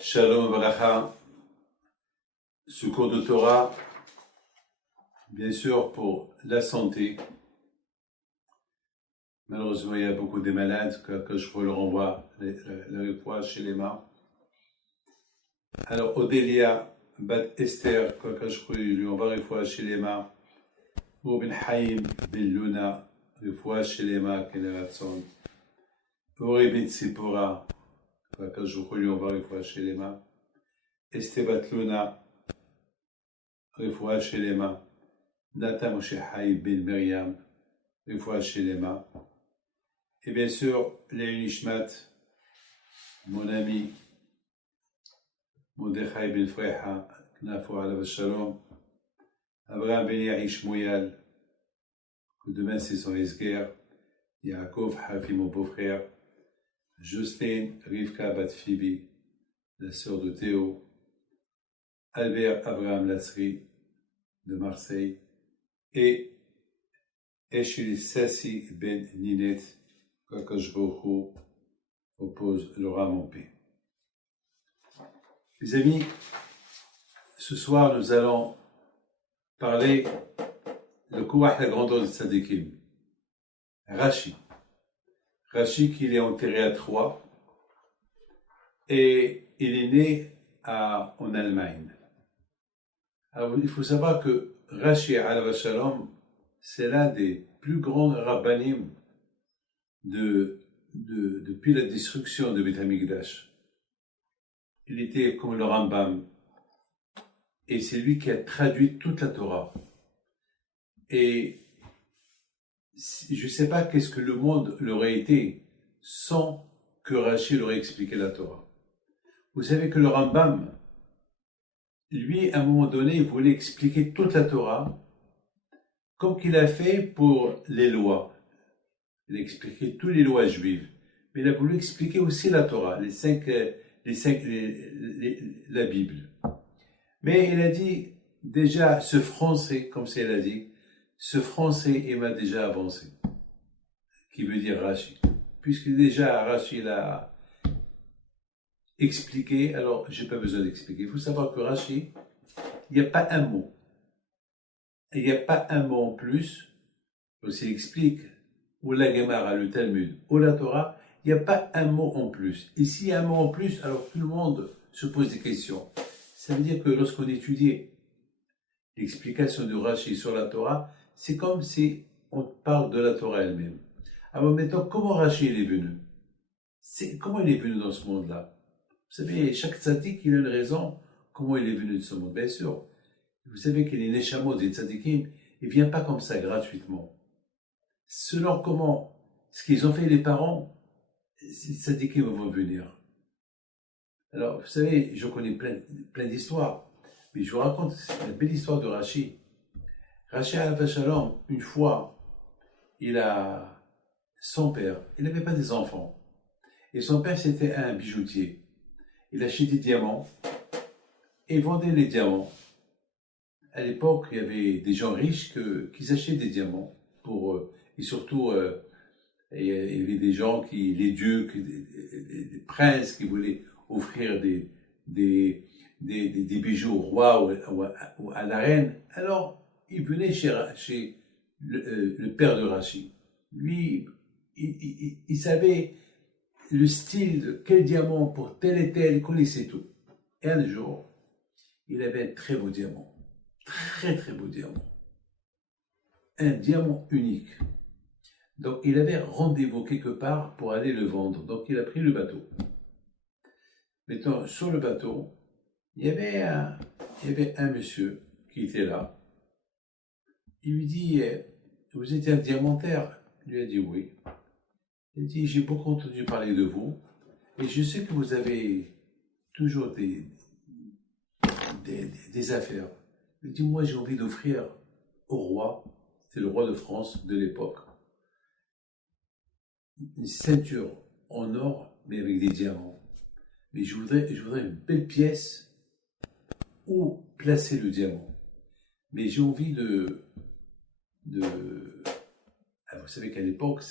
Shalom Baracha, ce cours de Torah, bien sûr pour la santé. Malheureusement, il y a beaucoup de malades que je leur envoie la fois chez les mains. Alors, Odélia, Bat Esther, que je lui envoie une fois chez les mains. Ou Ben Haïm, Ben Luna, une fois chez les mains, Keneratson. Ori Ben Tzipora, que je lui envoie une fois chez les mains. Estebat Luna, une fois chez les mains. Nata Moshe Haïm Ben Miriam, une fois chez les mains. Et bien sûr, Léon Nishmat, mon ami, Mordechai Ben Freha, Knafo Alav Shalom, Abraham Ben Yahish Mouyal, que demain c'est son esguerre, Yaakov Hafi, mon beau-frère, Justine Rivka Bat Phoebe, la sœur de Théo, Albert Abraham Latsri de Marseille, et Eshil Sassi Ben Ninet, Kakash Boko, oppose le Ram en paix. Mes amis, ce soir nous allons parler le Kouach, la grandeur de Tzadikim. Rashi. Rashi qui est enterré à Troyes et il est né en Allemagne. Alors il faut savoir que Rashi Alav Shalom, c'est l'un des plus grands rabbanim depuis la destruction de Beth Amikdash. Il était comme le Rambam, et c'est lui qui a traduit toute la Torah. Et je ne sais pas qu'est-ce que le monde l'aurait été sans que Rashi leur ait expliqué la Torah. Vous savez que le Rambam, lui, à un moment donné, il voulait expliquer toute la Torah, comme qu'il a fait pour les lois. Il a expliqué toutes les lois juives, mais il a voulu expliquer aussi la Torah, la Bible. Mais il a dit, déjà, ce français, comme ça il a dit, ce français, il m'a déjà avancé, qui veut dire Rashi. Puisque déjà, Rashi l'a expliqué, alors je n'ai pas besoin d'expliquer. Il faut savoir que Rashi, il n'y a pas un mot. Il n'y a pas un mot en plus, aussi il explique, ou la Gemara, le Talmud, ou la Torah, il n'y a pas un mot en plus. Et s'il y a un mot en plus, alors tout le monde se pose des questions. Ça veut dire que lorsqu'on étudie l'explication de Rashi sur la Torah, c'est comme si on parle de la Torah elle-même. Alors maintenant, comment Rashi est venu? Comment il est venu dans ce monde-là? Vous savez, chaque tzaddik, il a une raison comment il est venu de ce monde. Bien sûr, vous savez que les neshamot des tzaddikim, ils ne viennent pas comme ça gratuitement. Selon comment, ce qu'ils ont fait les parents, ces tzaddikim vont venir. Alors, vous savez, je connais plein d'histoires, mais je vous raconte la belle histoire de Rashi. Rashi Alav Shalom, une fois, son père, il n'avait pas des enfants, et son père c'était un bijoutier. Il achetait des diamants, et vendait les diamants. À l'époque, il y avait des gens riches qui achetaient des diamants, et surtout, il y avait des gens les dieux, des princes qui voulaient offrir des bijoux au roi ou à la reine. Alors, il venait chez le père de Rashi. Lui, il savait le style de quel diamant pour tel et tel, il connaissait tout. Et un jour, il avait un très beau diamant. Très très beau diamant. Un diamant unique. Donc, il avait rendez-vous quelque part pour aller le vendre. Donc, il a pris le bateau. Maintenant, sur le bateau, il y avait un monsieur qui était là. Il lui dit, vous êtes un diamantaire? Il lui a dit oui. Il dit, j'ai beaucoup entendu parler de vous, et je sais que vous avez toujours des affaires. Il dit, moi j'ai envie d'offrir au roi, c'était le roi de France de l'époque, une ceinture en or, mais avec des diamants. Mais je voudrais une belle pièce où placer le diamant. Mais j'ai envie Alors, vous savez qu'à l'époque,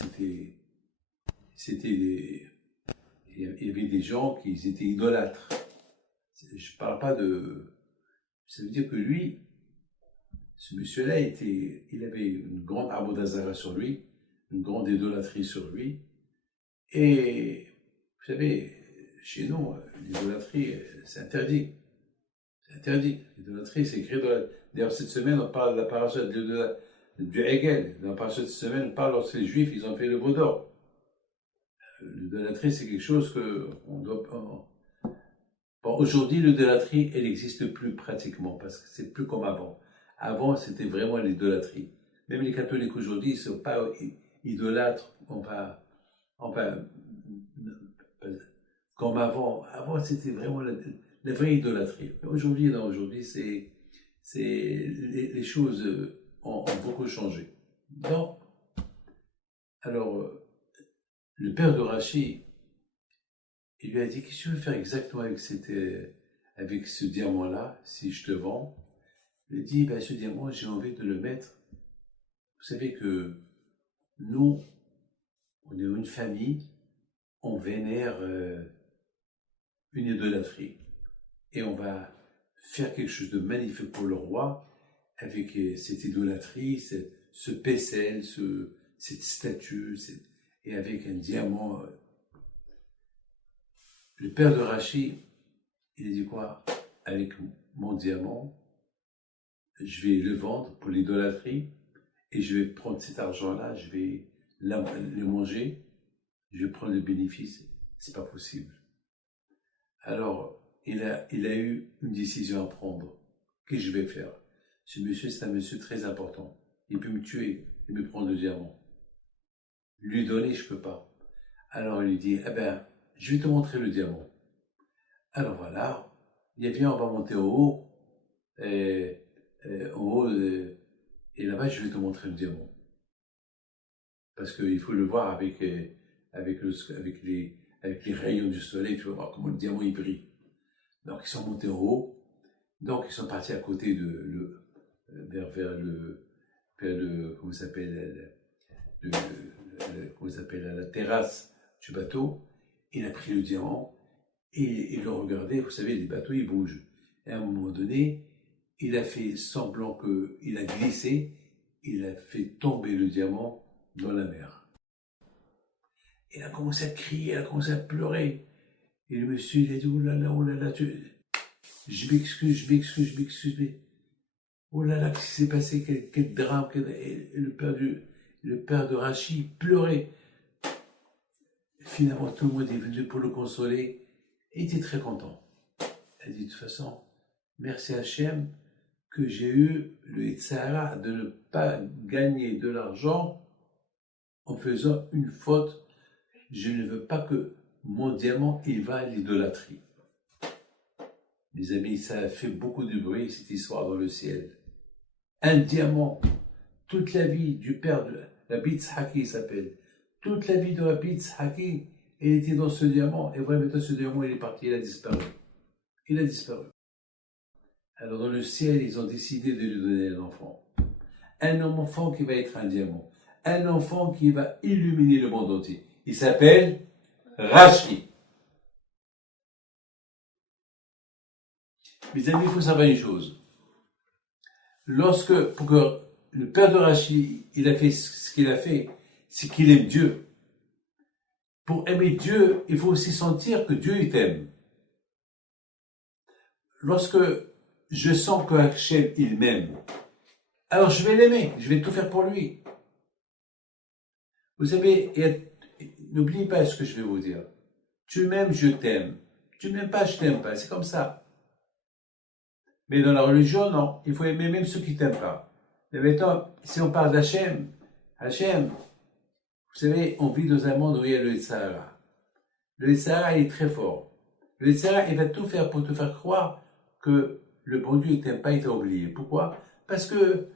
il y avait des gens qui étaient idolâtres. Je ne parle pas de... Ça veut dire que lui, ce monsieur-là, il avait une grande abodazara sur lui, une grande idolâtrie sur lui. Et vous savez, chez nous, l'idolâtrie, c'est interdit. C'est interdit. L'idolâtrie, c'est écrit dans la... D'ailleurs, cette semaine, on parle de la paracha du Hegel. Dans la paracha de cette semaine, on parle lorsque les Juifs, ils ont fait le veau d'or. L'idolâtrie, c'est quelque chose qu'on doit... Bon, aujourd'hui, l'idolâtrie, elle n'existe plus pratiquement, parce que c'est plus comme avant. Avant, c'était vraiment l'idolâtrie. Même les catholiques aujourd'hui, ils ne sont pas idolâtres, enfin, comme avant. Avant, c'était vraiment la vraie idolâtrie. Aujourd'hui, non, aujourd'hui, les choses ont beaucoup changé. Donc, alors, le père de Rachid, il lui a dit, qu'est-ce que tu veux faire exactement avec ce diamant-là, si je te vends? Il lui a dit, ben, ce diamant, j'ai envie de le mettre. Vous savez que nous, on est une famille, on vénère une idolâtrie. Et on va faire quelque chose de magnifique pour le roi, avec cette idolâtrie, ce pécelle, cette statue, et avec un diamant. Le père de Rachid, il a dit quoi? Avec mon diamant, je vais le vendre pour l'idolâtrie et je vais prendre cet argent-là, je vais le manger, je vais prendre le bénéfice. C'est pas possible. Alors, il a eu une décision à prendre. Qu'est-ce que je vais faire? Ce monsieur, c'est un monsieur très important. Il peut me tuer, il me prendre le diamant. Lui donner, je peux pas. Alors, il lui dit, eh ben, je vais te montrer le diamant. Alors voilà, il a bien, on va monter au haut, et là-bas, je vais te montrer le diamant. Parce qu'il faut le voir avec les rayons du soleil, tu vas voir comment le diamant il brille. Donc, ils sont montés au haut, donc ils sont partis à côté vers le comment ça s'appelle, la terrasse du bateau. Il a pris le diamant et il le regardait. Vous savez, les bateaux ils bougent. Et à un moment donné, il a fait semblant qu'il a glissé, il a fait tomber le diamant dans la mer. Il a commencé à crier, il a commencé à pleurer. Et le monsieur, il a dit, oh là là, je m'excuse, mais oh là là, qu'est-ce qui s'est passé, quel drame, et le père de Rachid pleurait. Finalement, tout le monde est venu pour le consoler, et il était très content. Il a dit, de toute façon, merci Hachem, que j'ai eu le Yitzhara de ne pas gagner de l'argent en faisant une faute. Je ne veux pas que mon diamant il va à l'idolâtrie. Mes amis, ça a fait beaucoup de bruit cette histoire dans le ciel. Un diamant, toute la vie du père de Rabbi Yitzhaki, il s'appelle. Toute la vie de Rabbi Yitzhaki, il était dans ce diamant, et vraiment, ce diamant, il est parti, il a disparu. Il a disparu. Alors, dans le ciel, ils ont décidé de lui donner un enfant. Un enfant qui va être un diamant. Un enfant qui va illuminer le monde entier. Il s'appelle Rashi. Mes amis, il faut savoir une chose. Pour que le père de Rashi, il a fait ce qu'il a fait, c'est qu'il aime Dieu. Pour aimer Dieu, il faut aussi sentir que Dieu t'aime. Lorsque je sens que Hachem, il m'aime, alors je vais l'aimer, je vais tout faire pour lui. Vous savez, n'oubliez pas ce que je vais vous dire. Tu m'aimes, je t'aime. Tu m'aimes pas, je t'aime pas. C'est comme ça. Mais dans la religion, non. Il faut aimer même ceux qui t'aiment pas. Mais maintenant, si on parle d'Hachem, Hachem, vous savez, on vit dans un monde où il y a le Yitzhara. Le Yitzhara, il est très fort. Le Yitzhara, il va tout faire pour te faire croire que le bon Dieu ne t'aime pas, il t'a oublié. Pourquoi? Parce que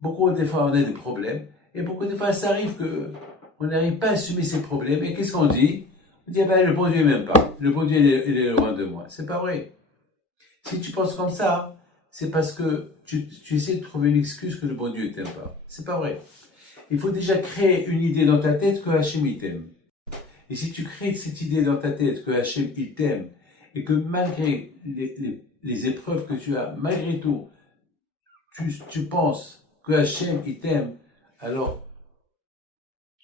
beaucoup des fois, on a des problèmes. Et beaucoup de fois, ça arrive qu'on n'arrive pas à assumer ces problèmes. Et qu'est-ce qu'on dit? On dit, le bon Dieu ne m'aime pas. Le bon Dieu, il est loin de moi. C'est pas vrai. Si tu penses comme ça, c'est parce que tu essaies de trouver une excuse que le bon Dieu ne t'aime pas. C'est pas vrai. Il faut déjà créer une idée dans ta tête que Hachem il t'aime. Et si tu crées cette idée dans ta tête que Hachem il t'aime, et que malgré les épreuves que tu as, malgré tout, tu penses que Hachem il t'aime, alors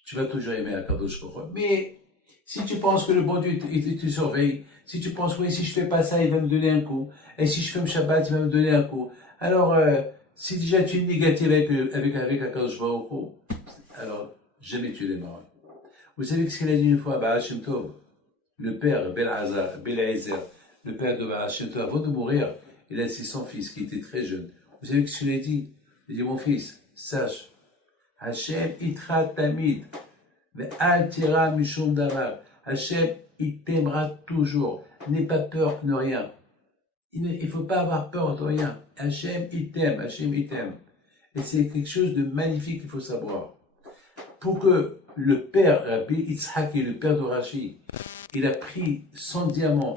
tu vas toujours aimer Akadosh Baruch Hu. Mais si tu penses que le bon Dieu il te surveille, si tu penses, oui, si je fais pas ça, il va me donner un coup, et si je fais le Shabbat, il va me donner un coup, alors si déjà tu es négatif avec Akadosh Baruch Hu, alors jamais tu l'aimeras. Vous savez ce qu'il a dit une fois à Baal Shem Tov, le père Belhazer, le père de Baal Shem Tov, avant de mourir, il a laissé son fils qui était très jeune. Vous savez ce qu'il a dit? Il a dit, mon fils, sache, Hachem itra tamid, ve'al tira mishum davar. Hachem, il t'aimera toujours. N'aie pas peur de rien. Il ne faut pas avoir peur de rien. Hachem, il t'aime. Hachem, il t'aime. Et c'est quelque chose de magnifique qu'il faut savoir. Pour que le père Rabbi Yitzhak, le père de Rashi, il a pris son diamant,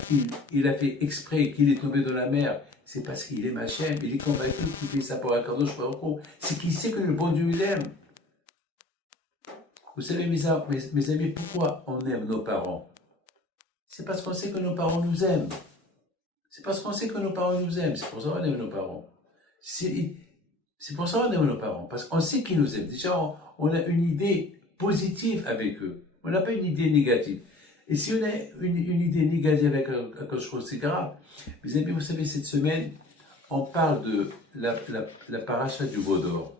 il a fait exprès qu'il est tombé dans la mer, c'est parce qu'il aime Hachem, il est convaincu qu'il fait ça pour Akadosh Baruch Hu, c'est qu'il sait que le bon Dieu l'aime. Vous savez, mes amis, pourquoi on aime nos parents? C'est parce qu'on sait que nos parents nous aiment. C'est parce qu'on sait que nos parents nous aiment, c'est pour ça qu'on aime nos parents. C'est pour ça qu'on aime nos parents, parce qu'on sait qu'ils nous aiment. Déjà, on a une idée positive avec eux. On n'a pas une idée négative. Et si on a une idée négative avec un chose, c'est grave. Mes amis, vous savez, cette semaine, on parle de la paracha du veau d'or.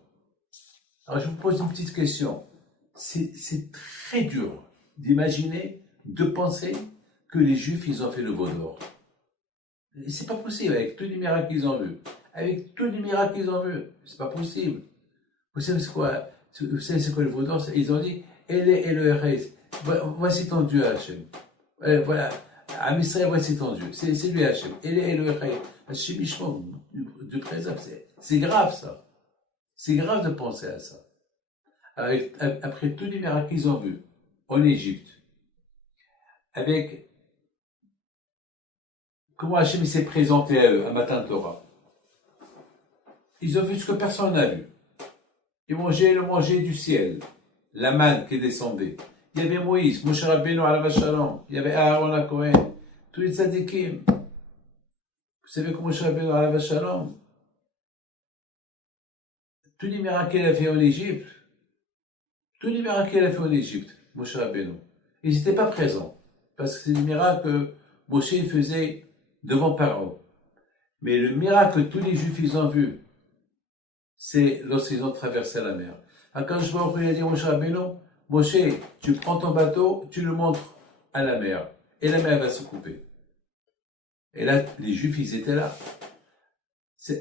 Alors, je vous pose une petite question. C'est très dur d'imaginer, de penser que les Juifs, ils ont fait le veau d'or. C'est pas possible, avec tous les miracles qu'ils ont vus. Avec tous les miracles qu'ils ont vus. C'est pas possible. Vous savez c'est quoi le veau d'or? Ils ont dit, Elle est le Eres. Voici ton Dieu, Hachem. Voilà. À Israël, voici ton Dieu. C'est lui, Hachem. Elle est le Eres. Hachem Ishmael, de présent. C'est grave, ça. C'est grave de penser à ça. Après tous les miracles qu'ils ont vus en Égypte, avec comment Hachem s'est présenté à eux, à Matan Torah, ils ont vu ce que personne n'a vu. Ils mangeaient le manger du ciel, la manne qui descendait. Il y avait Moïse, Moshe Rabbeinu alav shalom, il y avait Aaron HaKohen, tous les tzadikim. Vous savez que Moshe Rabbeinu alav shalom, tous les miracles qu'il a fait en Égypte, Moshe Rabbeinu, ils n'étaient pas présents, parce que c'est des miracles que Moshe faisait devant Pharaon. Mais le miracle que tous les Juifs ils ont vu, c'est lorsqu'ils ont traversé la mer. Quand je vois qu'il a dit Moshe Rabbeinu, Moshe, tu prends ton bateau, tu le montres à la mer, et la mer va se couper. Et là, les Juifs, ils étaient là.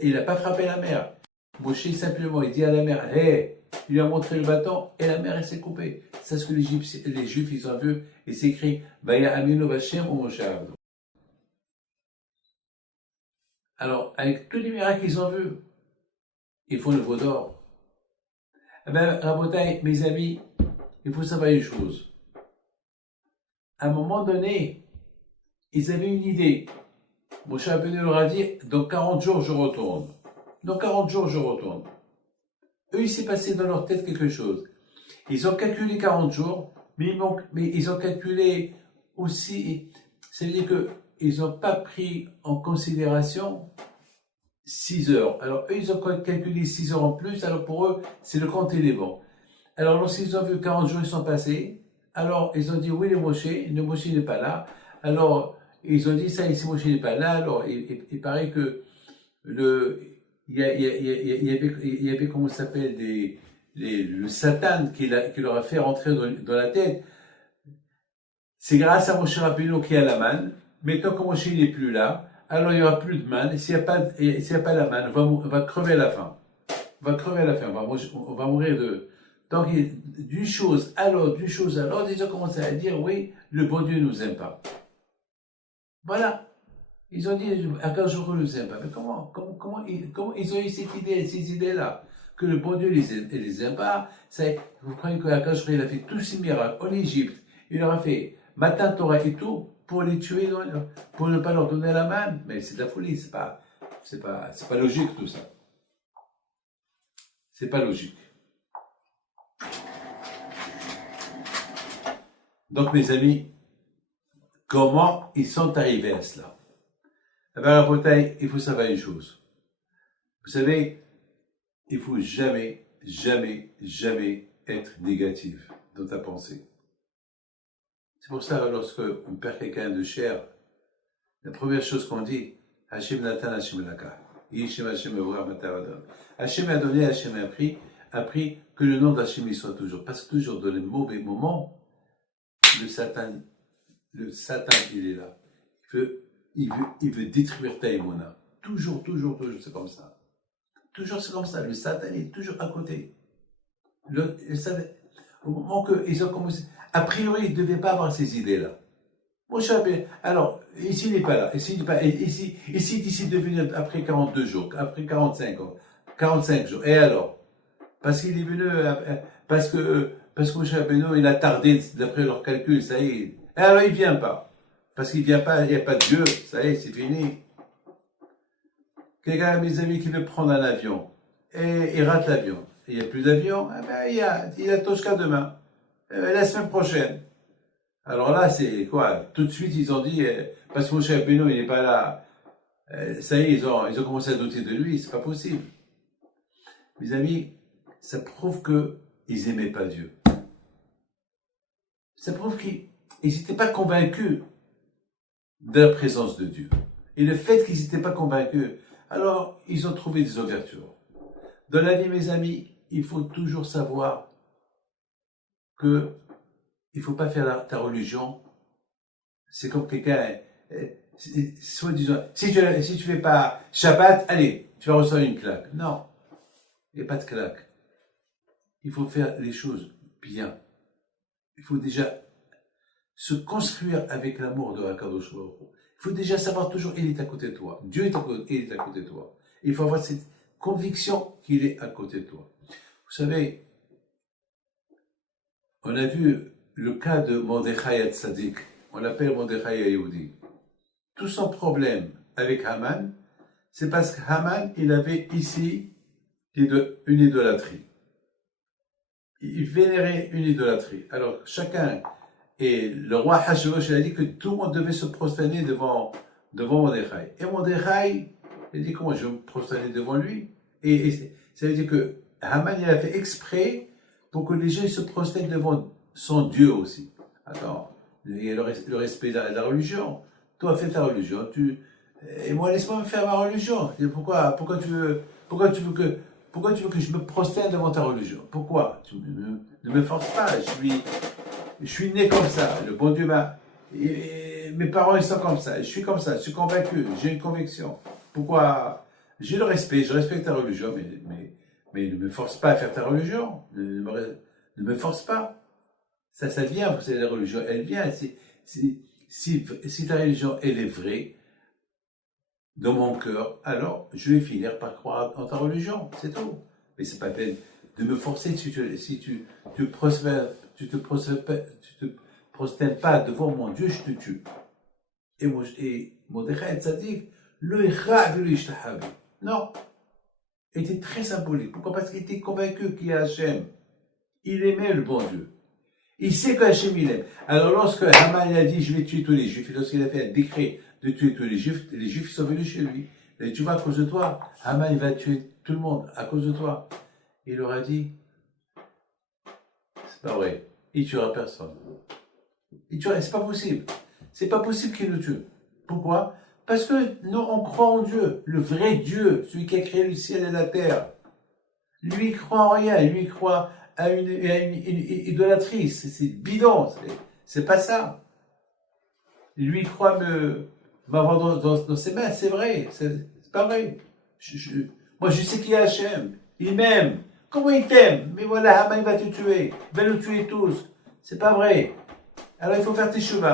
Il n'a pas frappé la mer. Moshe, simplement, il dit à la mer, hey, il lui a montré le bâton, et la mer, elle s'est coupée. C'est ce que les Juifs, ils ont vu, et c'est écrit, Vaya Aminu Vashem ou Moshe Abdo. Alors, avec tous les miracles qu'ils ont vus, ils font le veau d'or. Eh bien, Rabotai, mes amis, il faut savoir une chose. À un moment donné, ils avaient une idée. Moshe Rabbeinu leur a dit, dans 40 jours, je retourne. Dans 40 jours, je retourne. Eux, il s'est passé dans leur tête quelque chose. Ils ont calculé 40 jours, mais ils ont calculé aussi, ça veut dire qu'ils n'ont pas pris en considération 6 heures. Alors, eux, ils ont calculé 6 heures en plus, alors pour eux, c'est le compte il est bon. Alors, lorsqu'ils ont vu 40 jours, ils sont passés, alors ils ont dit, oui, le Moshe n'est pas là. Alors, ils ont dit, ça ici, Moshe n'est pas là. Alors, il paraît que il y avait comment ça s'appelle, le Satan qui leur a fait rentrer dans la tête. C'est grâce à Moshe Rabbeinu qui a la manne. Mais tant que Moshe n'est plus là, alors il n'y aura plus de manne. S'il n'y a pas la manne, on va crever à la faim. On va mourir de... Donc, d'une chose à l'autre, ils ont commencé à dire, oui, le bon Dieu ne nous aime pas. Voilà. Ils ont dit, Akadosh Baruch Hu ne nous aime pas. Mais comment ils ont eu ces idées-là? Que le bon Dieu les aime pas. Vous croyez que Akadosh Baruch Hu, il a fait tous ces miracles en Égypte. Il leur a fait Matan Torah et tout pour les tuer, pour ne pas leur donner la manne. Mais c'est de la folie, c'est pas logique tout ça. C'est pas logique. Donc, mes amis, comment ils sont arrivés à cela? Eh bien, la bataille, il faut savoir une chose. Vous savez, il faut jamais, jamais, jamais être négatif dans ta pensée. C'est pour ça que lorsque on perd quelqu'un de cher, la première chose qu'on dit, Hachem Natan, Hachem Laka. Hachem a donné, Hachem a pris que le nom d'Hachem y soit toujours. Parce que toujours dans les mauvais moments, le Satan, il est là. Il veut détruire ta émona. Toujours, c'est comme ça. Toujours, c'est comme ça. Le Satan est toujours à côté. Le Satan, au moment qu'ils ont commencé, a priori, ils ne devaient pas avoir ces idées-là. Mon cher, alors, ici, il n'est pas là. Ici, décide de venir après 42 jours, après 45 jours. Et alors? Parce qu'il est venu, parce que mon cher Beno, il a tardé, d'après leurs calculs, ça y est. Et alors, il ne vient pas. Parce qu'il ne vient pas, il n'y a pas de Dieu. Ça y est, c'est fini. Quelqu'un, mes amis, qui veut prendre un avion, et il rate l'avion. Il n'y a plus d'avion, eh ben, il a jusqu'à demain. La semaine prochaine. Alors là, c'est quoi? Tout de suite, ils ont dit, parce que mon cher Beno, il n'est pas là. Ça y est, ils ont commencé à douter de lui, c'est pas possible. Mes amis, ça prouve qu'ils n'aimaient pas Dieu. Ça prouve qu'ils n'étaient pas convaincus de la présence de Dieu. Et le fait qu'ils n'étaient pas convaincus, alors ils ont trouvé des ouvertures. Dans la vie, mes amis, il faut toujours savoir que il ne faut pas faire ta religion. C'est comme quelqu'un, soit disant, si tu fais pas Shabbat, allez, tu vas recevoir une claque. Non, il n'y a pas de claque. Il faut faire les choses bien. Il faut déjà se construire avec l'amour de Hakadosh Baruch Hu. Il faut déjà savoir toujours, il est à côté de toi. Dieu est à côté de toi. Il faut avoir cette conviction qu'il est à côté de toi. Vous savez, on a vu le cas de Mordechai Tzadik, on l'appelle Mordechai Yehudi. Tout son problème avec Haman, c'est parce que Haman, il avait ici une idolâtrie. Il vénérait une idolâtrie. Alors, chacun, et le roi Hachvérosh, il a dit que tout le monde devait se prosterner devant Mordechai. Et Mordechai, il a dit, comment je vais me prosterner devant lui? Et ça veut dire que Haman, il a fait exprès pour que les gens se prosternent devant son Dieu aussi. Attends, il y a le respect de la religion. Toi, fais ta religion. Et moi, laisse-moi me faire ma religion. Pourquoi tu veux que je me prosterne devant ta religion? Pourquoi? Ne me force pas. Je suis né comme ça. Le bon Dieu m'a. Mes parents, ils sont comme ça. Je suis comme ça. Je suis convaincu. J'ai une conviction. Pourquoi? J'ai le respect. Je respecte ta religion, mais ne me force pas à faire ta religion. Ne me force pas. Ça vient, vous savez, la religion, elle vient. Si ta religion, elle est vraie, dans mon cœur, alors je vais finir par croire en ta religion, c'est tout. Mais c'est pas la peine de me forcer si tu te prosternes pas devant mon Dieu, je te tue. Et Mordechai Tzadik, non, il était très symbolique. Pourquoi? Parce qu'il était convaincu qu'il y a Hachem. Il aimait le bon Dieu. Il sait qu'Hachem il aime. Alors lorsque Haman a dit je vais tuer tous les Juifs, et lorsqu'il a fait un décret de tuer tous les Juifs sont venus chez lui. Et tu vois, à cause de toi, Haman il va tuer tout le monde à cause de toi. Il leur a dit, c'est pas vrai, il tuera personne. C'est pas possible. C'est pas possible qu'il nous tue. Pourquoi? Parce que nous on croit en Dieu, le vrai Dieu, celui qui a créé le ciel et la terre. Lui il croit en rien, lui il croit à une idolâtrie, c'est bidon, c'est pas ça. Lui il croit m'avoir dans ses mains, c'est vrai, c'est pas vrai. Moi je sais qu'il y a Hachem, il m'aime. Comment il t'aime? Mais voilà, Haman va te tuer, il va nous tuer tous. C'est pas vrai. Alors il faut faire tes chevaux.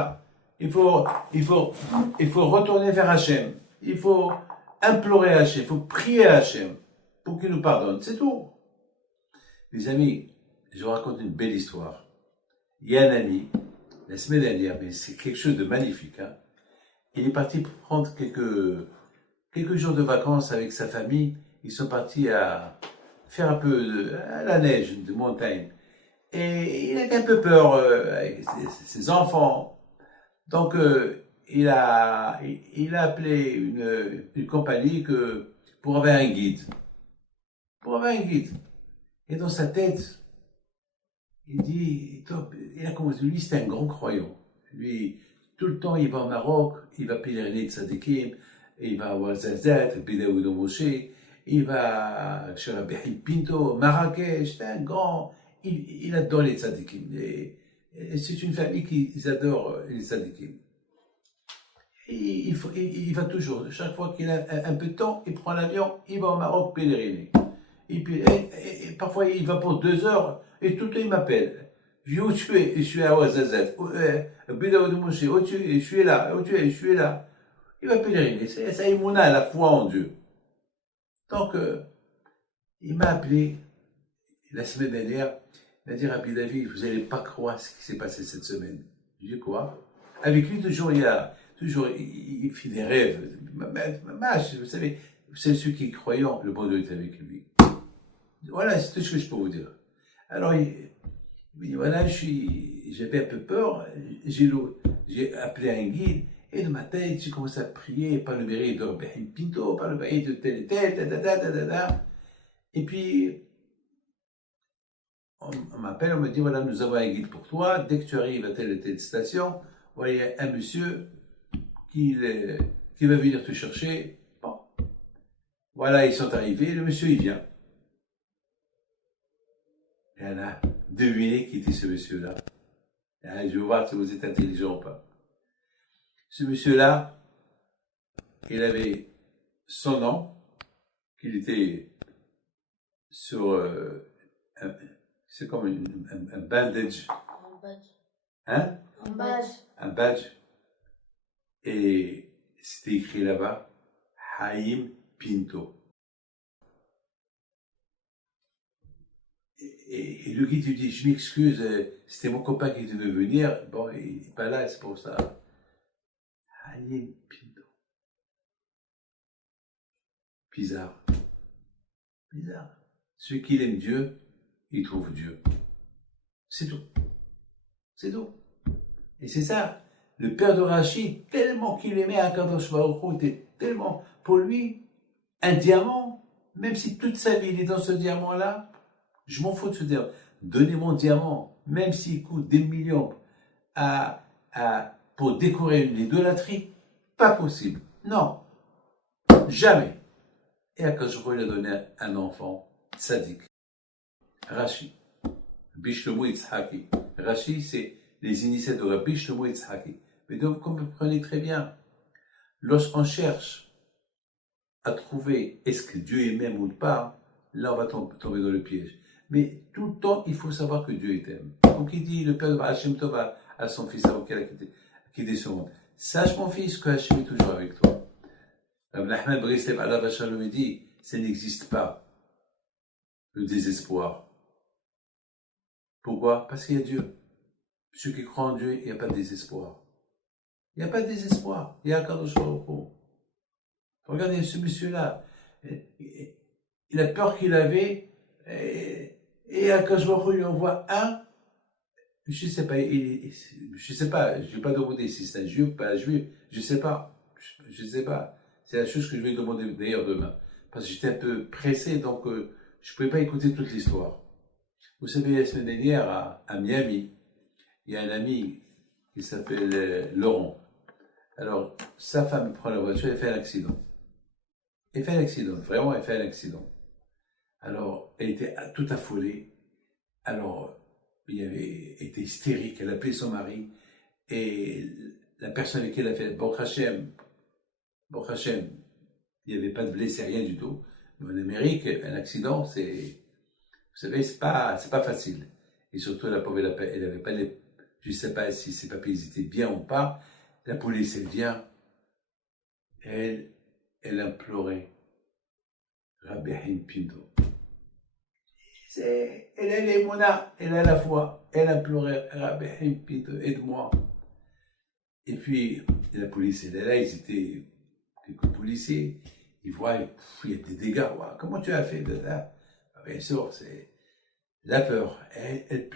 Il faut retourner vers Hachem. Il faut implorer Hachem, il faut prier Hachem pour qu'il nous pardonne, c'est tout. Les amis, je vous raconte une belle histoire. Il y a un ami, la semaine dernière, mais c'est quelque chose de magnifique. Hein. Il est parti prendre quelques jours de vacances avec sa famille. Ils sont partis à faire un peu à la neige, de montagne. Et il avait un peu peur avec ses enfants. Donc, il a appelé une compagnie pour avoir un guide. Pour avoir un guide. Et dans sa tête, il dit, il a commencé, lui c'est un grand croyant. Lui, tout le temps, il va au Maroc, il va pèleriner de Sadikim, il va voir Zazat, Bidaoud au Moshe, il va chez Rabbi Pinto, Marrakech, c'est un grand, il adore les Tzadikim. Et c'est une famille qui adore les Tzadikim. Il va toujours, chaque fois qu'il a un peu de temps, il prend l'avion, il va au Maroc pèleriner. Et puis, parfois, il va pour 2 heures, et tout le temps, il m'appelle. Je dis, où tu es? Je suis à Ouazazat. Bidaoud Moshe, où tu es? Je suis là. Où tu es? Je suis là. Il va pèleriner. C'est ça, il a la foi en Dieu. Donc, il m'a appelé la semaine dernière. Il m'a dit, Rabbi David, vous n'allez pas croire ce qui s'est passé cette semaine. Je dis, quoi? Avec lui, toujours, il fait des rêves. Vous savez, c'est ceux qui croyant, le bon Dieu est avec lui. Voilà, c'est tout ce que je peux vous dire. Alors, il dit, voilà, j'avais un peu peur, j'ai appelé un guide, et dans ma tête, j'ai commencé à prier par le mérite de Rabbi Pinto, par le mérite de tel et tel, et puis, on m'appelle, on me dit, voilà, nous avons un guide pour toi, dès que tu arrives à telle et telle station, voilà, il y a un monsieur qui va venir te chercher. Bon, voilà, ils sont arrivés, le monsieur, il vient. Et elle a deviné qui était ce monsieur-là. Je vais voir si vous êtes intelligent ou pas. Ce monsieur-là, il avait son nom, qu'il était sur... c'est comme un bandage. Un badge. Hein? Un badge. Un badge. Et c'était écrit là-bas, Haïm Pinto. Et le guide lui dit, je m'excuse, c'était mon copain qui devait venir. Bon, il n'est pas là, c'est pour ça. Haïm Pinto. Bizarre. Bizarre. Celui qui aime Dieu, il trouve Dieu. C'est tout. C'est tout. Et c'est ça. Le père de Rachid, tellement qu'il aimait Akadosh Baruch Hu, était tellement, pour lui, un diamant, même si toute sa vie il est dans ce diamant-là, je m'en fous de se dire, donnez mon diamant, même s'il coûte des millions pour décorer une idolâtrie, pas possible. Non. Jamais. Et Akadosh Baruch Hu il a donné un enfant, Tzadik. Rachid. Bishlomo Yitzhaki. Rachid, c'est les initiés de Rabbi Shlomo Yitzhaki. Mais donc, vous comprenez très bien, lorsqu'on cherche à trouver est-ce que Dieu est même ou pas, là on va tomber dans le piège. Mais tout le temps, il faut savoir que Dieu t'aime. Donc il dit, le père de Hachem Tov à son fils avant qu'il a quitté ce monde, sache mon fils que Hachem est toujours avec toi. Rabbi Ahmed Brislev Allah Vachalom dit, ça n'existe pas, le désespoir. Pourquoi? Parce qu'il y a Dieu. Ceux qui croient en Dieu, il n'y a pas de désespoir. Il n'y a pas de désespoir. Il y a un Kadosh Baruch Hu. Regardez ce monsieur-là. Il a peur qu'il avait. Et Akadosh Baruch Hu lui envoie un. Je ne sais pas. Je ne sais pas. Je ne vais pas demander si c'est un juif ou pas un juif. Je ne sais pas. Je ne sais pas. C'est la chose que je vais demander d'ailleurs demain. Parce que j'étais un peu pressé, donc je ne pouvais pas écouter toute l'histoire. Vous savez, la semaine dernière, à Miami, il y a un ami qui s'appelle Laurent. Alors, sa femme prend la voiture et fait un accident. Elle fait un accident, vraiment, elle fait un accident. Alors, elle était tout affolée. Alors, elle était hystérique, elle appelait son mari. Et la personne avec qui elle a fait Baruch Hashem, il n'y avait pas de blessé, rien du tout. Mais en Amérique, un accident, c'est, vous savez, c'est pas facile. Et surtout, la pauvre, elle n'avait pas les, je ne sais pas si ses papiers étaient bien ou pas. La police, elle vient. Elle implorait Rabbi Haïm Pinto. Elle a les mona, elle a la foi. Elle implorait Rabbi Haïm Pinto, aide-moi. Et puis, la police, elle est là, ils étaient quelques policiers. Ils voient, il y a des dégâts. Comment tu as fait de ça? Bien sûr, La peur, elle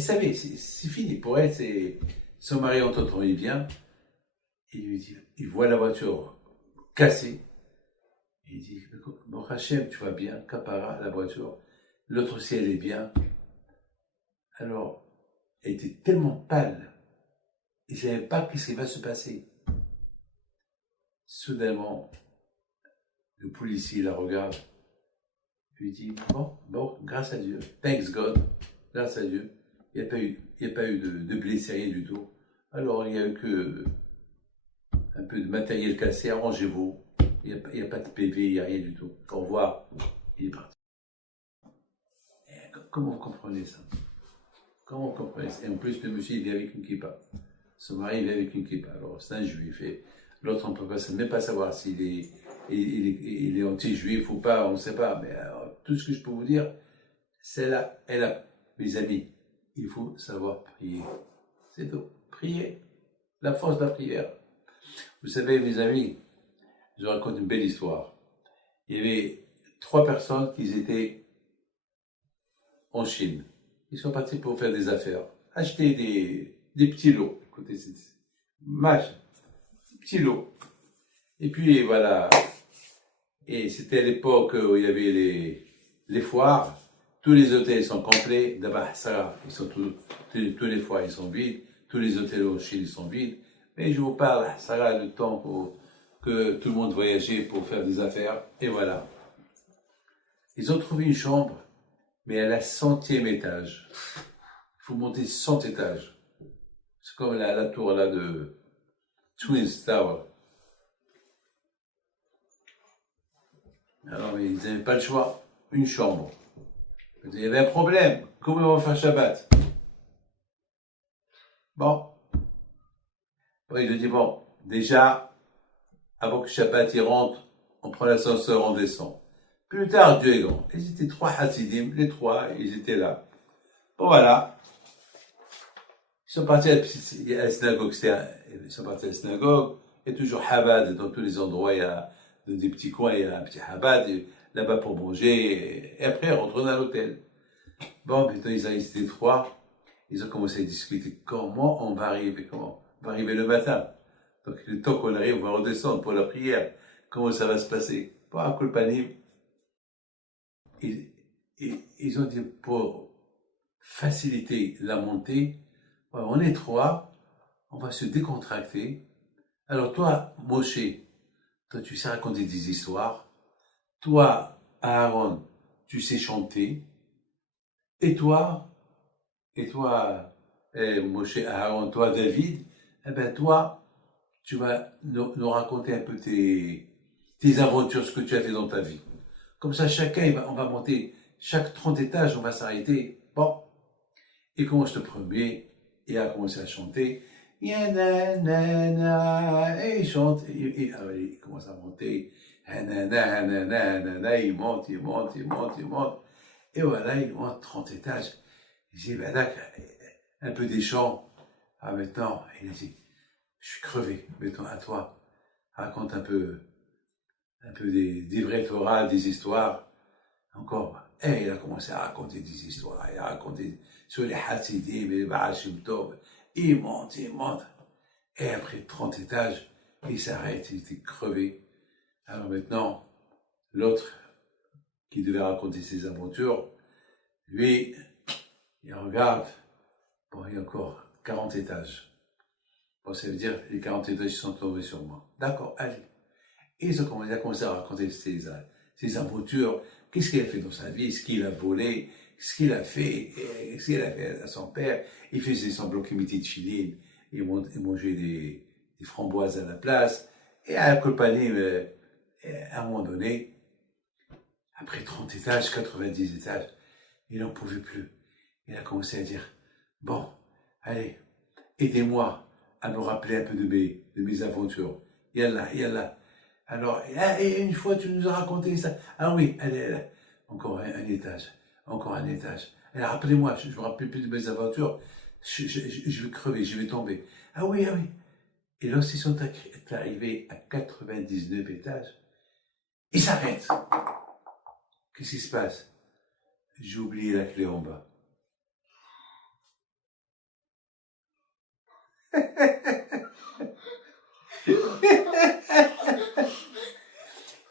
savait, c'est fini. Pour elle, c'est son mari entend, il vient, il lui dit, il voit la voiture cassée, il dit, bon Hachem, tu vas bien, Kapara, la voiture, l'autre aussi elle est bien. Alors, elle était tellement pâle, il ne savait pas ce qui va se passer. Soudainement, le policier la regarde, lui dit, bon, grâce à Dieu, thanks God, grâce à Dieu, il n'y a pas eu de blessés, rien du tout. Alors, il n'y a eu que un peu de matériel cassé, arrangez-vous. Il n'y a pas de PV, il n'y a rien du tout. Au revoir, il est parti. Comment vous comprenez ça? Comment vous comprenez ça? Et en plus, le monsieur, il vit avec une kippa. Son mari, il vit avec une kippa. Alors, c'est un juif. Et l'autre, on ne peut même pas savoir s'il est, il est anti-juif ou pas, on ne sait pas. Mais alors, tout ce que je peux vous dire, c'est là, mes amis, il faut savoir prier. C'est tout. Prier. La force de la prière. Vous savez, mes amis, je vous raconte une belle histoire. Il y avait 3 personnes qui étaient en Chine. Ils sont partis pour faire des affaires, acheter des petits lots. Écoutez, c'est petits lots. Et puis voilà. Et c'était à l'époque où il y avait les foires. Tous les hôtels sont complets. D'abord, ça, ils sont tous les foires, ils sont vides. Tous les hôtels en Chine, ils sont vides. Mais je vous parle, ça a le temps que tout le monde voyageait pour faire des affaires. Et voilà. Ils ont trouvé une chambre, mais à la 100e étage. Il faut monter 100 étages. C'est comme la tour là de Twin Tower. Alors, ils n'avaient pas le choix. Une chambre. Il y avait un problème. Comment on va faire Shabbat? Bon. Il a dit, bon, déjà, avant que Shabbat y rentre, on prend l'ascenseur, on descend. Plus tard, Dieu est grand. Ils étaient 3 Hasidim, les 3, ils étaient là. Bon, voilà. Ils sont partis à la synagogue. Ils sont partis à la synagogue. Il y a toujours Chabad dans tous les endroits. Il y a dans des petits coins, il y a un petit Chabad là-bas pour manger. Et après, ils rentrent dans l'hôtel. Bon, maintenant, ils étaient 3. Ils ont commencé à discuter comment on va arriver, comment on va arriver le matin. Donc, le temps qu'on arrive, on va redescendre pour la prière. Comment ça va se passer? Pas un coup de panique. Ils ont dit pour faciliter la montée, on est 3, on va se décontracter. Alors toi, Moshe, toi tu sais raconter des histoires. Toi, Aaron, tu sais chanter. Et toi, Moshe, Aaron, toi, David, eh ben toi, tu vas nous raconter un peu tes aventures, ce que tu as fait dans ta vie. Comme ça, chacun, on va monter, chaque 30 étages, on va s'arrêter. Bon, il commence le premier, et a commencé à chanter. Et il chante, alors il commence à monter. Il monte, il monte, il monte, il monte. Et voilà, il monte 30 étages. Il dit, ben là, un peu des chants. Ah, maintenant, il dit, je suis crevé. Maintenant, à toi, raconte un peu des vrais Torah, des histoires. Encore. Et il a commencé à raconter des histoires. Il a raconté sur les Hasidim, les Ba'ashim Tov. Il monte, il monte. Et après 30 étages, il s'arrête, il était crevé. Alors maintenant, l'autre qui devait raconter ses aventures, lui, il regarde, bon, il y a encore 40 étages. Bon, ça veut dire que les 40 étages sont tombés sur moi. D'accord, allez. Et il a commencé à raconter ses aventures, qu'est-ce qu'il a fait dans sa vie, ce qu'il a volé, ce qu'il a fait, ce qu'il a fait à son père. Il faisait semblant qu'il mettait de filine, il mangeait des framboises à la place. Et à Colpanim, à un moment donné, après 30 étages, 90 étages, il n'en pouvait plus. Il a commencé à dire, bon, allez, aidez-moi à me rappeler un peu de mes aventures. Yallah, yallah. Alors, et une fois, tu nous as raconté ça. Ah oui, allez, encore un étage, encore un étage. Alors, rappelez-moi, je ne me rappelle plus de mes aventures. Je vais crever, je vais tomber. Ah oui, ah oui. Et lorsqu'ils sont arrivés à 99 étages, ils s'arrêtent. Qu'est-ce qui se passe? J'ai oublié la clé en bas.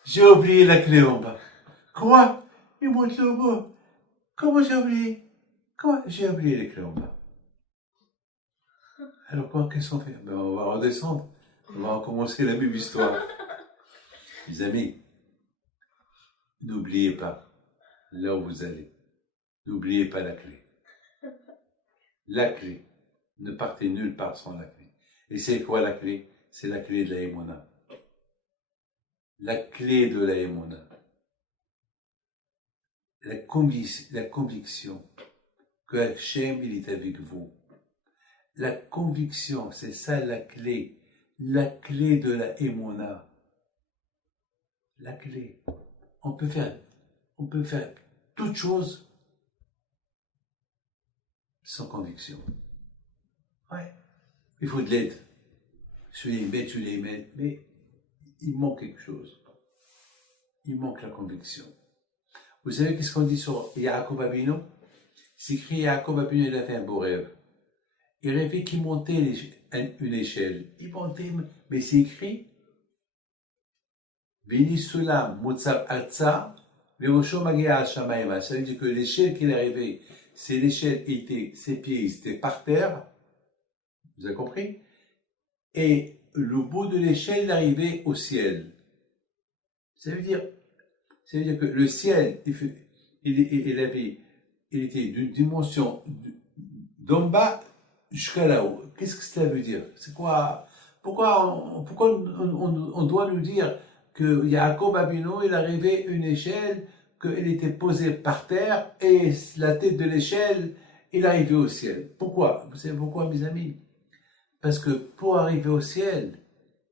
J'ai oublié la clé en bas. Quoi? Il monte le mot. Comment j'ai oublié? Comment j'ai oublié les clés en bas? Alors quoi, qu'est-ce qu'on fait? Ben, on va redescendre. On va recommencer la même histoire. Les amis, n'oubliez pas là où vous allez. N'oubliez pas la clé. La clé. Ne partez nulle part sans la clé. Et c'est quoi la clé? C'est la clé de la Emouna. La clé de la Emouna. La conviction que Hachem, il est avec vous. La conviction, c'est ça la clé de la Emouna. La clé. On peut faire toute chose sans conviction. Ouais. Il faut de l'aide. Tu les mets, mais il manque quelque chose. Il manque la conviction. Vous savez qu'est-ce qu'on dit sur Yaakov Avinu? C'est écrit Yaakov Avinu, il a fait un beau rêve. Il rêvait qu'il montait une échelle. Il montait, mais c'est écrit Bini Sulam Mutsav Atza Verosho Magia Hashamayma. Ça veut dire que l'échelle qu'il est arrivé, c'est l'échelle était, ses pieds étaient par terre. Vous avez compris? Et le bout de l'échelle est arrivé au ciel. Ça veut dire que le ciel, il était d'une dimension d'en bas jusqu'à là-haut. Qu'est-ce que cela veut dire? C'est quoi? Pourquoi on doit nous dire que Yaakov Abino, il arrivait une échelle, qu'elle était posée par terre et la tête de l'échelle, il arrivait au ciel? Pourquoi? Vous savez pourquoi, mes amis? Parce que pour arriver au ciel,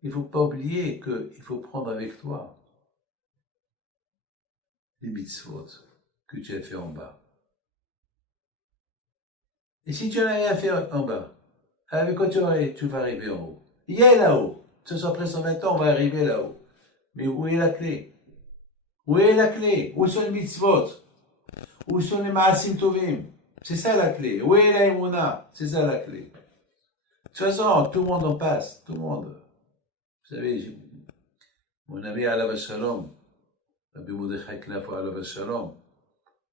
il ne faut pas oublier qu'il faut prendre avec toi les mitzvot que tu as fait en bas. Et si tu n'as rien fait en bas, avec quoi tu vas arriver en haut? Il y a là-haut. Ce soit après 120 ans, on va arriver là-haut. Mais où est la clé? Où est la clé? Où sont les mitzvot? Où sont les maasim tovim? C'est ça la clé. Où est la emuna? C'est ça la clé. De toute façon, tout le monde en passe. Tout le monde. Vous savez, mon ami Alav Shalom, Rabbi Mordechai Knafo Alav Shalom,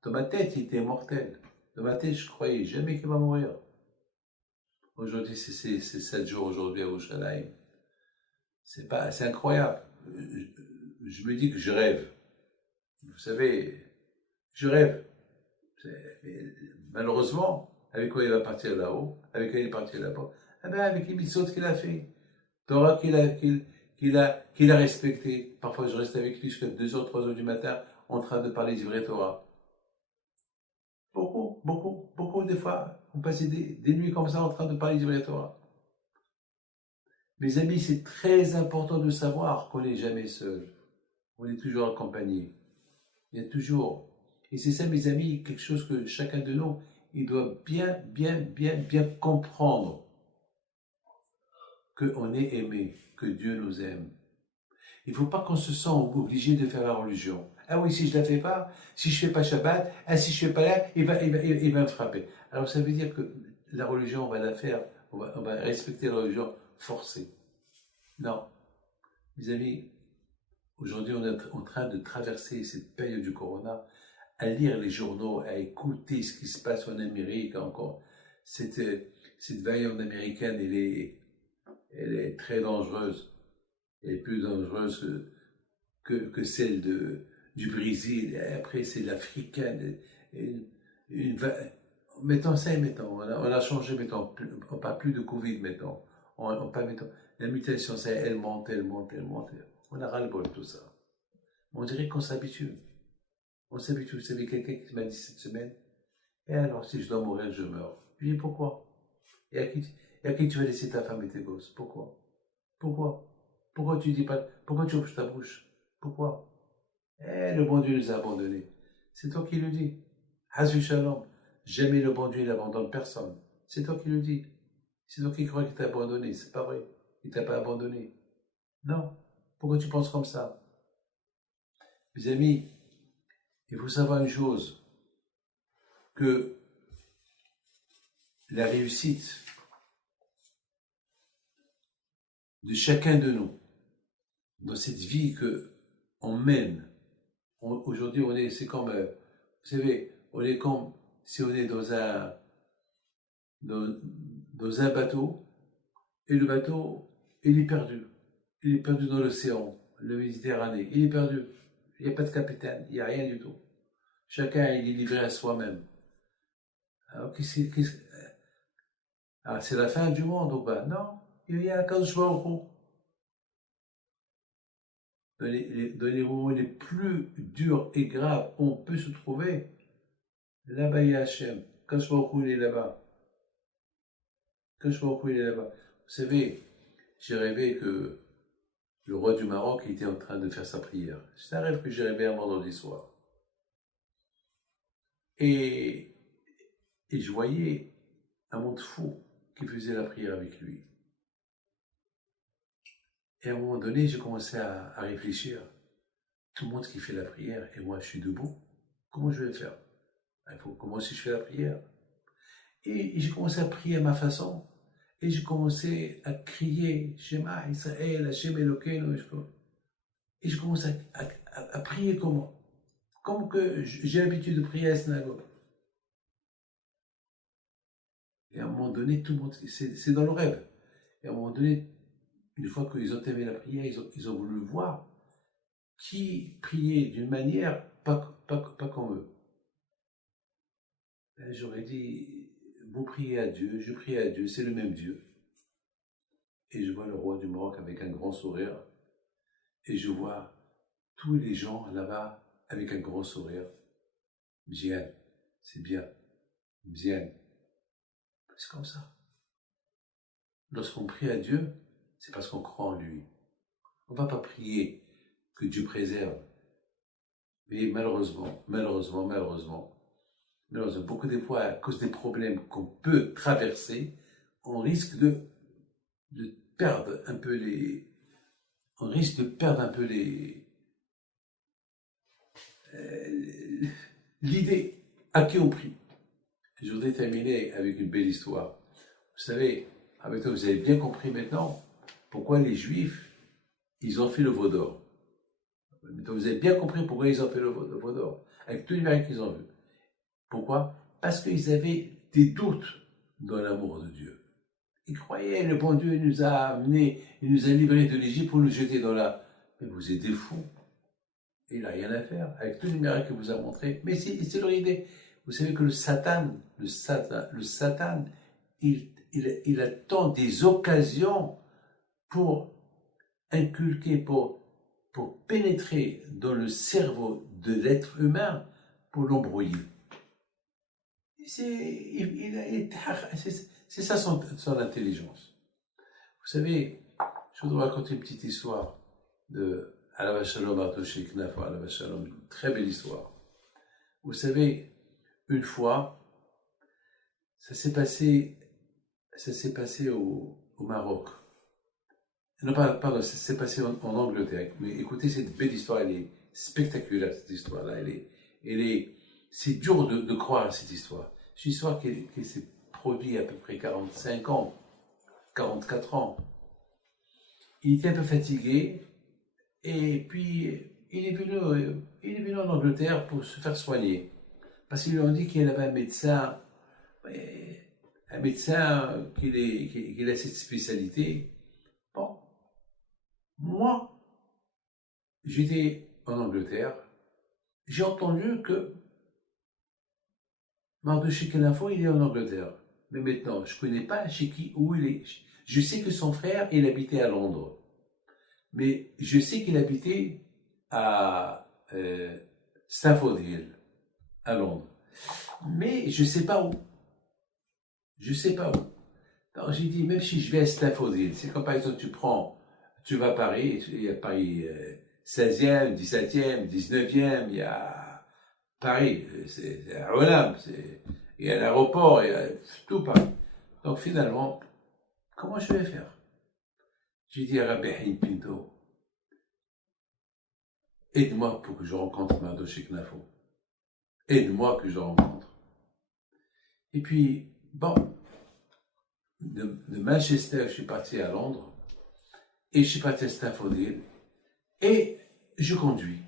dans ma tête, il était mortel. Dans ma tête, je croyais jamais qu'il va mourir. Aujourd'hui, c'est 7 jours aujourd'hui à Yerushalayim. C'est incroyable. Je me dis que je rêve. Vous savez, je rêve. Malheureusement, avec quoi il va partir là-haut, avec quoi il est parti là-bas, eh bien, avec les mitzvot qu'il a fait, Torah qu'il a respecté. Parfois, je reste avec lui jusqu'à 2h, 3h du matin en train de parler du vrai Torah. Beaucoup des fois, on passait des nuits comme ça en train de parler du vrai Torah. Mes amis, c'est très important de savoir qu'on n'est jamais seul. On est toujours accompagné. Il y a toujours. Et c'est ça, mes amis, quelque chose que chacun de nous, il doit bien comprendre qu'on est aimé, que Dieu nous aime. Il ne faut pas qu'on se sente obligé de faire la religion. Ah oui, si je ne la fais pas, si je ne fais pas Shabbat, si je ne fais pas là, il va me frapper. Alors ça veut dire que la religion, on va la faire, on va respecter la religion forcée. Non. Mes amis, aujourd'hui, on est en train de traverser cette période du corona, à lire les journaux, à écouter ce qui se passe en Amérique encore. Cette variante américaine, elle est très dangereuse. Elle est plus dangereuse que celle du Brésil. Et après, c'est l'africaine. Mettons ça, on a changé, mettons, on parle plus de Covid, mettons. On parle, mettons, la mutation, ça, elle monte. On a ras-le-bol de tout ça. On dirait qu'on s'habitue. On s'habitue. Vous savez, quelqu'un qui m'a dit cette semaine, et alors, si je dois mourir, je meurs. Je lui dis, pourquoi? Et à qui tu vas laisser ta femme et tes gosses? Pourquoi? Pourquoi tu dis pas, pourquoi tu ouvres ta bouche? Pourquoi? Le bon Dieu nous a abandonnés. C'est toi qui le dis. Hazu Shalom. Jamais le bon Dieu n'abandonne personne. C'est toi qui le dis. C'est toi qui crois qu'il t'a abandonné. C'est pas vrai. Il t'a pas abandonné. Non. Pourquoi tu penses comme ça? Mes amis, il faut savoir une chose. que la réussite de chacun de nous dans cette vie que on mène. Aujourd'hui, c'est comme, vous savez, on est comme si on est dans un bateau et le bateau, il est perdu. Il est perdu dans l'océan, la Méditerranée. Il est perdu. Il n'y a pas de capitaine, il n'y a rien du tout. Chacun il est livré à soi-même. Alors, c'est la fin du monde ou pas? Non, il y a un Kadosh Baruch Hu. Dans les moments les plus durs et graves, on peut se trouver. Là-bas, il y a Hachem. Kadosh Baruch Hu, il est là-bas. Kadosh Baruch Hu, il est là-bas. Vous savez, j'ai rêvé que le roi du Maroc était en train de faire sa prière. C'est un rêve que j'ai rêvé un vendredi soir. Et je voyais un monde fou qui faisait la prière avec lui. Et à un moment donné, j'ai commencé à réfléchir. Tout le monde qui fait la prière, et moi je suis debout, comment je vais faire? Comment si je fais la prière? Et j'ai commencé à prier à ma façon. Et j'ai commencé à crier Shema Israël, Hashem Elokeinu. Et je commence à prier comme que j'ai l'habitude de prier à la synagogue. Et à un moment donné, tout le monde, c'est dans le rêve. Et à un moment donné, une fois qu'ils ont aimé la prière, ils ont voulu voir qui priait d'une manière pas comme eux. Et j'aurais dit, vous priez à Dieu, je prie à Dieu, c'est le même Dieu. Et je vois le roi du Maroc avec un grand sourire. Et je vois tous les gens là-bas avec un grand sourire. Bien, c'est bien, bien. C'est comme ça. Lorsqu'on prie à Dieu, c'est parce qu'on croit en lui. On ne va pas prier que Dieu préserve. Mais malheureusement, beaucoup de fois, à cause des problèmes qu'on peut traverser, on risque de perdre un peu l'idée à qui on prie. Je voudrais terminer avec une belle histoire. Vous savez, avec toi, vous avez bien compris maintenant pourquoi les Juifs, ils ont fait le veau d'or. Maintenant, vous avez bien compris pourquoi ils ont fait le veau d'or, avec tous les miracles qu'ils ont vus. Pourquoi? Parce qu'ils avaient des doutes dans l'amour de Dieu. Ils croyaient, le bon Dieu nous a amenés, il nous a livrés de l'Égypte pour nous jeter dans la... Mais vous êtes des fous. Il n'a rien à faire avec tous les miracles qu'il vous a montrés. Mais c'est leur idée. Vous savez que le Satan, il attend des occasions pour inculquer, pour pénétrer dans le cerveau de l'être humain, pour l'embrouiller. C'est ça son intelligence. Vous savez, je voudrais raconter une petite histoire de Alav Shalom Artoché Knafo, Alav Shalom, une très belle histoire. Vous savez, une fois, ça s'est passé au Maroc. Non, pardon, ça s'est passé en Angleterre. Mais écoutez, cette belle histoire, elle est spectaculaire, cette histoire-là. C'est dur de croire à cette histoire. C'est une histoire qui s'est produite à peu près 45 ans, 44 ans. Il était un peu fatigué, et puis il est venu en Angleterre pour se faire soigner. Parce qu'ils lui ont dit qu'il y avait un médecin qu'il a cette spécialité. Bon, moi, j'étais en Angleterre, j'ai entendu que Mardochée Kenafo, il est en Angleterre. Mais maintenant, je ne connais pas chez qui, où il est. Je sais que son frère, il habitait à Londres. Mais je sais qu'il habitait à Stafford Hill, à Londres. Mais je ne sais pas où. Je ne sais pas où. Alors j'ai dit, même si je vais à Stafford Hill, c'est comme par exemple, tu vas à Paris, il y a Paris 16e, 17e, 19e, il y a Paris, c'est à Olam, il y a l'aéroport, il y a tout Paris. Donc finalement, comment je vais faire? J'ai dit à Rabbi Haïm Pinto, aide-moi pour que je rencontre Mardochée Knafo. Aide-moi que je le rencontre. Et puis, bon, de Manchester, je suis parti à Londres, et je suis parti à Stafford Hill, et je conduis.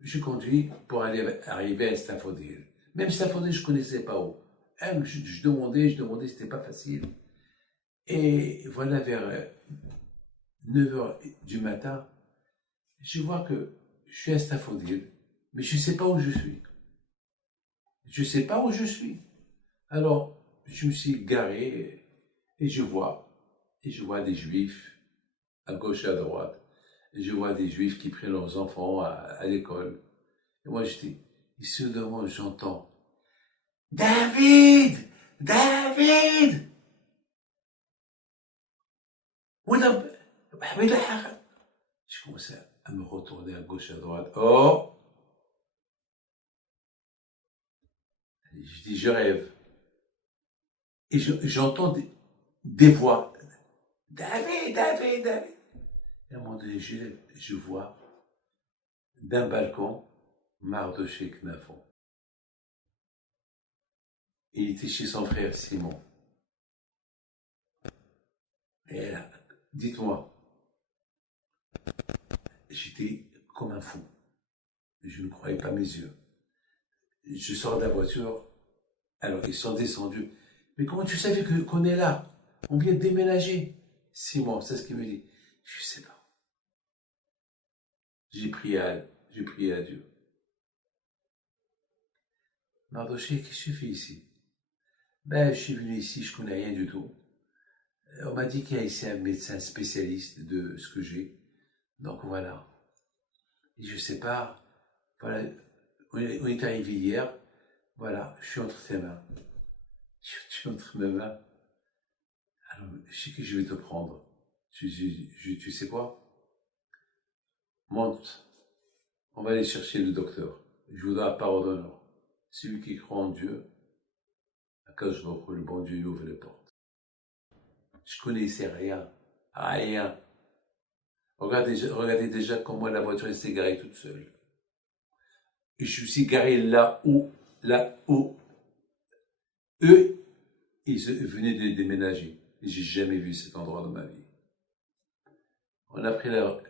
Je conduis pour arriver à Stafford Hill. Même Stafford Hill, je ne connaissais pas où. Hein, je demandais, c'était pas facile. Et voilà, vers 9 h du matin, je vois que je suis à Stafford Hill, mais je ne sais pas où je suis. Je ne sais pas où je suis. Alors, je me suis garé et je vois des juifs à gauche et à droite. Et je vois des juifs qui prennent leurs enfants à l'école. Et moi, ici devant, j'entends David! David! Je commençais à me retourner à gauche et à droite. Oh! Je dis, je rêve. Et j'entends des voix. David, David, David. Et à un moment donné, je vois d'un balcon Mardoché Knafon. Il était chez son frère Simon. Et là, dites-moi, j'étais comme un fou. Je ne croyais pas mes yeux. Je sors de la voiture. Alors, ils sont descendus. Mais comment tu savais qu'on est là? On vient de déménager. Simon, c'est ce qu'il me dit. Je ne sais pas. J'ai prié à Dieu. Mardoché, qu'est-ce que tu fais ici? Ben, je suis venu ici, je ne connais rien du tout. On m'a dit qu'il y a ici un médecin spécialiste de ce que j'ai. Donc voilà. Et je ne sais pas. Voilà. On est arrivé hier. Voilà, je suis entre tes mains. Je suis entre mes mains. Alors, je sais que je vais te prendre. Tu sais quoi? Monte. On va aller chercher le docteur. Je vous donne la parole d'honneur. Celui qui croit en Dieu, Akash Baruch Hu, le bon Dieu, il ouvre les portes. Je connaissais rien. Rien. Regardez déjà comment la voiture s'est garée toute seule. Et je me suis garé là où eux, ils venaient de déménager. Et j'ai jamais vu cet endroit dans ma vie. On a pris la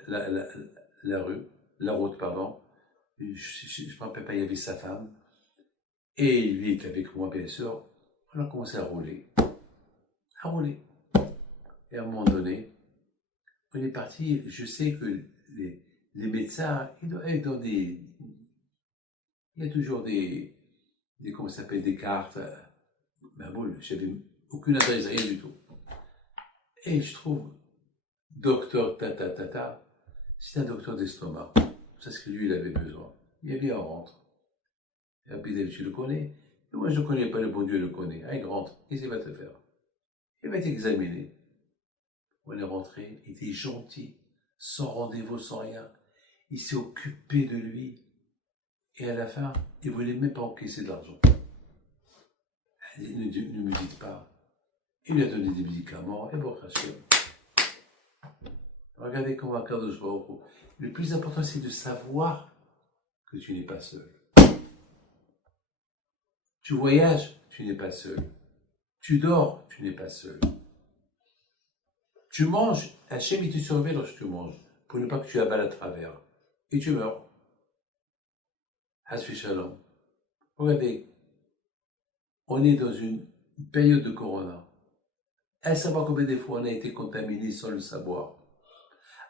route, pardon. Je ne me rappelle pas, il y avait sa femme. Et lui était avec moi, bien sûr. On a commencé à rouler. À rouler. Et à un moment donné, on est parti. Je sais que les médecins, ils donnent il y a toujours comment ça s'appelle, des cartes. Ben bon, j'avais aucune adresse, rien du tout. Et je trouve, docteur tata, c'est un docteur d'estomac. C'est ce que lui, il avait besoin. Il bien, on rentre. Et puis, tu le connais. Et moi, je ne connais pas, le bon Dieu le connaît. Il rentre. Qu'est-ce qu'il va te faire? Il va t'examiner. On est rentré. Il était gentil, sans rendez-vous, sans rien. Il s'est occupé de lui. Et à la fin, il ne voulait même pas encaisser de l'argent. Ne me dites pas. Il lui a donné des médicaments. Et bon, regardez comment Akadosh Baruch Hu. Le plus important, c'est de savoir que tu n'es pas seul. Tu voyages, tu n'es pas seul. Tu dors, tu n'es pas seul. Tu manges, Hachem, il te surveille lorsque tu manges, pour ne pas que tu avales à travers. Et tu meurs. Hasfi Shalom. Regardez, on est dans une période de corona. À savoir combien de fois on a été contaminé sans le savoir.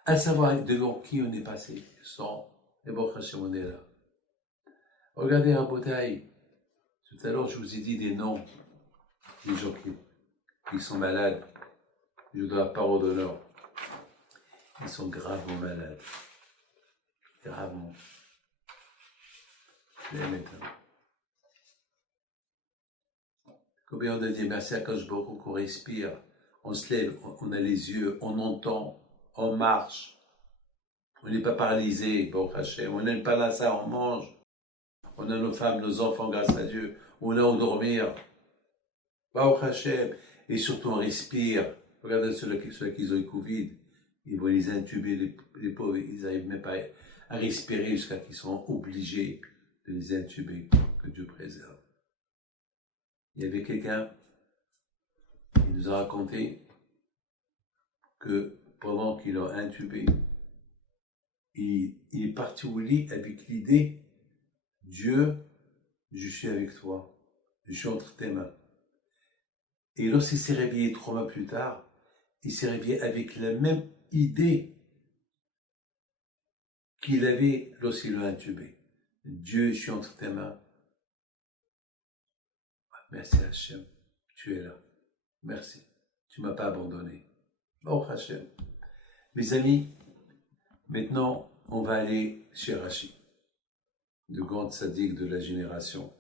À savoir devant qui on est passé, sans, et bon, Hachem, on est là. Regardez, Rabotai, tout à l'heure, je vous ai dit des noms des gens qui sont malades. Je vous donne la parole d'honneur. Ils sont gravement malades. Gravement. Je vais les mettre. Combien on a dit merci à Akadosh Baruch Hu qu'on respire, on se lève, on a les yeux, on entend, on marche. On n'est pas paralysé, Baruch Hashem. On n'aime pas là ça, on mange. On a nos femmes, nos enfants, grâce à Dieu. On a où dormir. Baruch Hashem. Et surtout, on respire. Regardez ceux qui ont eu Covid. Ils vont les intuber, les pauvres. Ils n'arrivent même pas à respirer jusqu'à qu'ils sont obligés de les intuber. Que Dieu préserve. Il y avait quelqu'un qui nous a raconté que pendant qu'il l'a intubé, il est parti au lit avec l'idée, Dieu, je suis avec toi, je suis entre tes mains. Et lorsqu'il s'est réveillé 3 mois plus tard, il s'est réveillé avec la même idée qu'il avait lorsqu'il l'a intubé. Dieu, je suis entre tes mains. Merci Hachem, tu es là. Merci, tu ne m'as pas abandonné. Oh Hachem. Mes amis, maintenant, on va aller chez Rachi, le grand sadique de la génération.